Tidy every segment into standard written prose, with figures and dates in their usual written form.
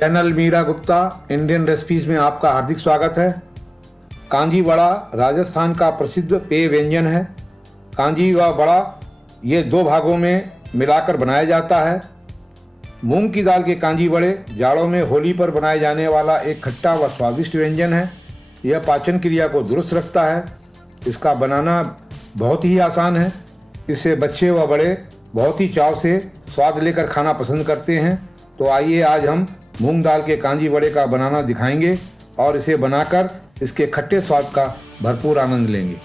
Channel Meera Gupta Indian recipes में आपका हार्दिक स्वागत है। कांजी वड़ा राजस्थान का प्रसिद्ध पेय व्यंजन है। कांजी व वड़ा ये दो भागों में मिलाकर बनाया जाता है। मूंग की दाल के कांजी वड़े जाड़ों में होली पर बनाए जाने वाला एक खट्टा व स्वादिष्ट व्यंजन है। यह पाचन क्रिया को दुरुस्त रखता है। इसका बनाना बहुत ही आसान है। इसे बच्चे व बड़े बहुत ही चाव से स्वाद लेकर खाना पसंद करते हैं। तो आइए आज हम मूंग दाल के कांजी वड़े का बनाना दिखाएंगे और इसे बनाकर इसके खट्टे स्वाद का भरपूर आनंद लेंगे।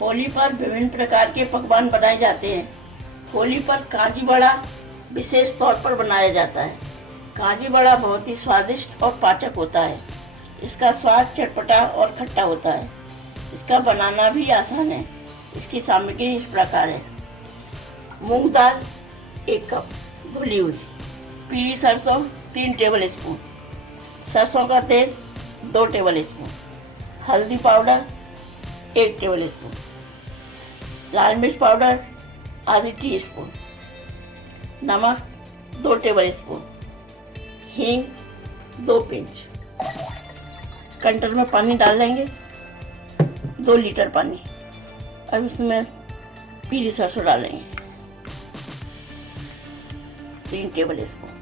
होली पर विभिन्न प्रकार के पकवान बनाए जाते हैं। होली पर कांजी वड़ा विशेष तौर पर बनाया जाता है। कांजी वड़ा बहुत ही स्वादिष्ट और पाचक होता है। इसका स्वाद चटपटा और खट्टा होता है। इसका बनाना भी आसान है। इसकी सामग्री इस प्रकार है। मूंग दाल 1 कप धुली हुई, पीली सरसों 3 टेबल स्पून, सरसों का तेल 2 टेबल स्पून, हल्दी पाउडर 1 टेबल स्पून, लाल मिर्च पाउडर आधी टीस्पून, नमक 2 टेबल स्पून, हींग 2 पिंच। कंटर में पानी डाल देंगे 2 लीटर पानी। अब इसमें पीली सरसों डालेंगे 3 टेबल स्पून,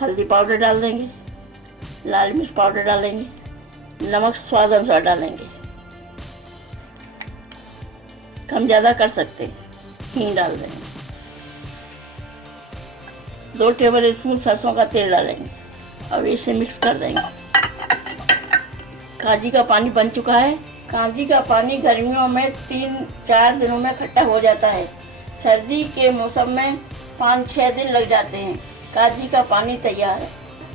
हल्दी पाउडर डाल देंगे, लाल मिर्च पाउडर डालेंगे, नमक स्वाद अनुसार डालेंगे, कम ज़्यादा कर सकते हैं, हींग डाल देंगे, 2 टेबल स्पून सरसों का तेल डालेंगे। अब इसे मिक्स कर देंगे। कांजी का पानी बन चुका है। कांजी का पानी गर्मियों में 3-4 दिनों में खट्टा हो जाता है। सर्दी के मौसम में 5-6 दिन लग जाते हैं। कांजी का पानी तैयार है।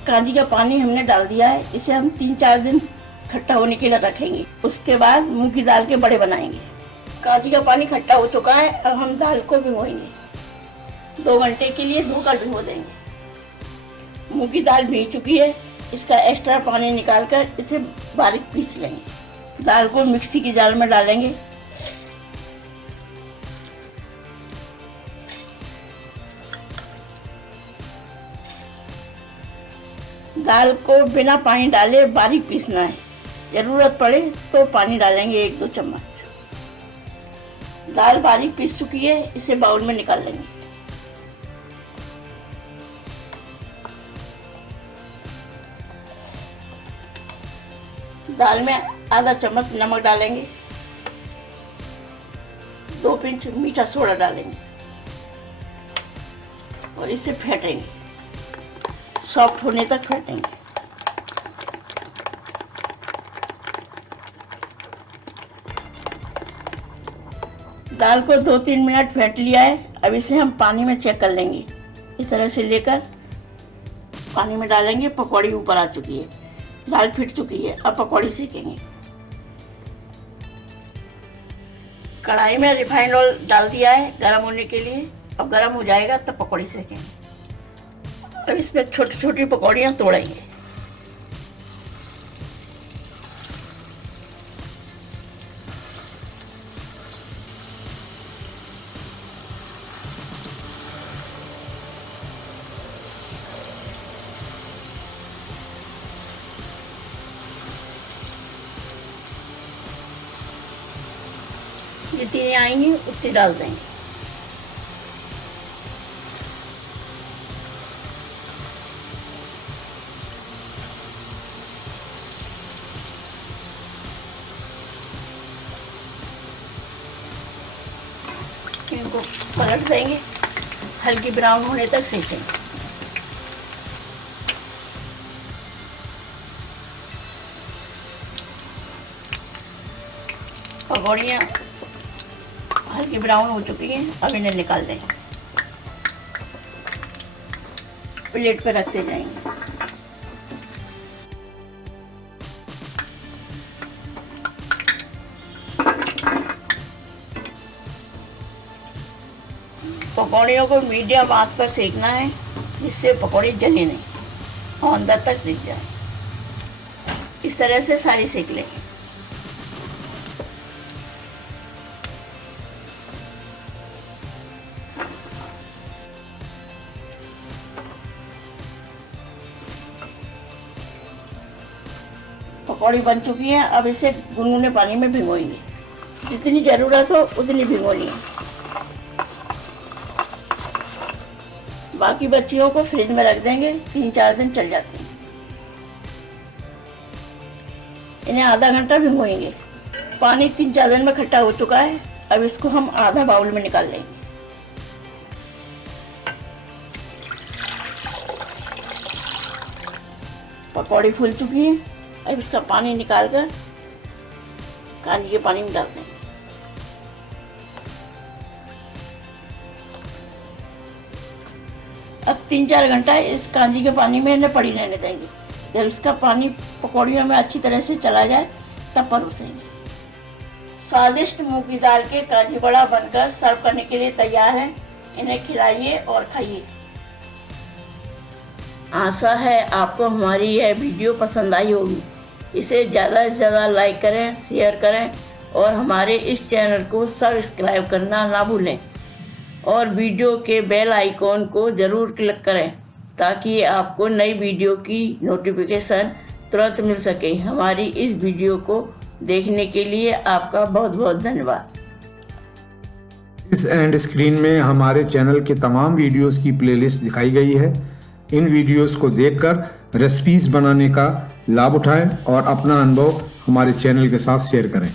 कांजी का पानी हमने डाल दिया है। इसे हम 3-4 दिन खट्टा होने के लिए रखेंगे। उसके बाद मूंग की दाल के बड़े बनाएंगे। कांजी का पानी खट्टा हो चुका है। अब हम दाल को भिगोएंगे। 2 घंटे के लिए धोकर भिगो देंगे। मूंग की दाल भीग चुकी है। इसका एक्स्ट्रा पानी निकालकर इसे बारीक पीस लेंगे। दाल को मिक्सी की जार में डालेंगे। दाल को बिना पानी डाले बारीक पीसना है। ज़रूरत पड़े तो पानी डालेंगे 1-2 चम्मच। दाल बारीक पीस चुकी है। इसे बाउल में निकाल लेंगे। दाल में आधा चम्मच नमक डालेंगे, 2 पिंच मीठा सोडा डालेंगे और इसे फेंटेंगे। सॉफ्ट होने तक फेंटेंगे। दाल को 2-3 मिनट फेंट लिया है। अब इसे हम पानी में चेक कर लेंगे। इस तरह से लेकर पानी में डालेंगे। पकौड़ी ऊपर आ चुकी है। दाल फिट चुकी है। अब पकौड़ी सेकेंगे। कढ़ाई में रिफाइंड ऑयल डाल दिया है गरम होने के लिए। अब गरम हो जाएगा तब पकौड़ी सेकेंगे। अब इसमें छोटी छोटी पकौड़ियाँ तोड़ेंगे। जितनी आएंगी उतनी डाल देंगे। इनको पलट देंगे। हल्की ब्राउन होने तक सेकेंगे। पकौड़ियाँ हल्की ब्राउन हो चुकी हैं। अब इन्हें निकाल देंगे। प्लेट पे रखते जाएंगे। पकौड़ियों को मीडियम आंच पर सेकना है, जिससे पकौड़ी जले नहीं और अंदर तक सिक जाए। इस तरह से सारी सेक लेंगे। पकौड़ी बन चुकी हैं। अब इसे गुनगुने पानी में भिगोएंगे, जितनी ज़रूरत हो उतनी भिगोनी है। बाकी बच्चियों को फ्रिज में रख देंगे, 3-4 दिन चल जाते हैं। इन्हें आधा घंटा भिगोएंगे। पानी 3-4 दिन में खट्टा हो चुका है। अब इसको हम आधा बाउल में निकाल लेंगे। पकौड़ी फूल चुकी है। अब इसका पानी निकाल कर कांजी के पानी में डाल देंगे। अब 3-4 घंटा इस कांजी के पानी में इन्हें पड़ी रहने देंगे। जब इसका पानी पकौड़ियों में अच्छी तरह से चला जाए तब परोसेंगे। स्वादिष्ट मूंग की दाल के कांजी बड़ा बनकर सर्व करने के लिए तैयार है। इन्हें खिलाइए और खाइए। आशा है आपको हमारी यह वीडियो पसंद आई होगी। इसे ज़्यादा से ज़्यादा लाइक करें, शेयर करें और हमारे इस चैनल को सब्सक्राइब करना ना भूलें और वीडियो के बेल आइकॉन को ज़रूर क्लिक करें ताकि आपको नई वीडियो की नोटिफिकेशन तुरंत मिल सके। हमारी इस वीडियो को देखने के लिए आपका बहुत बहुत धन्यवाद। इस एंड स्क्रीन में हमारे चैनल के तमाम वीडियोस की प्लेलिस्ट दिखाई गई है। इन वीडियोस को देखकर रेसिपीज बनाने का लाभ उठाएं और अपना अनुभव हमारे चैनल के साथ शेयर करें।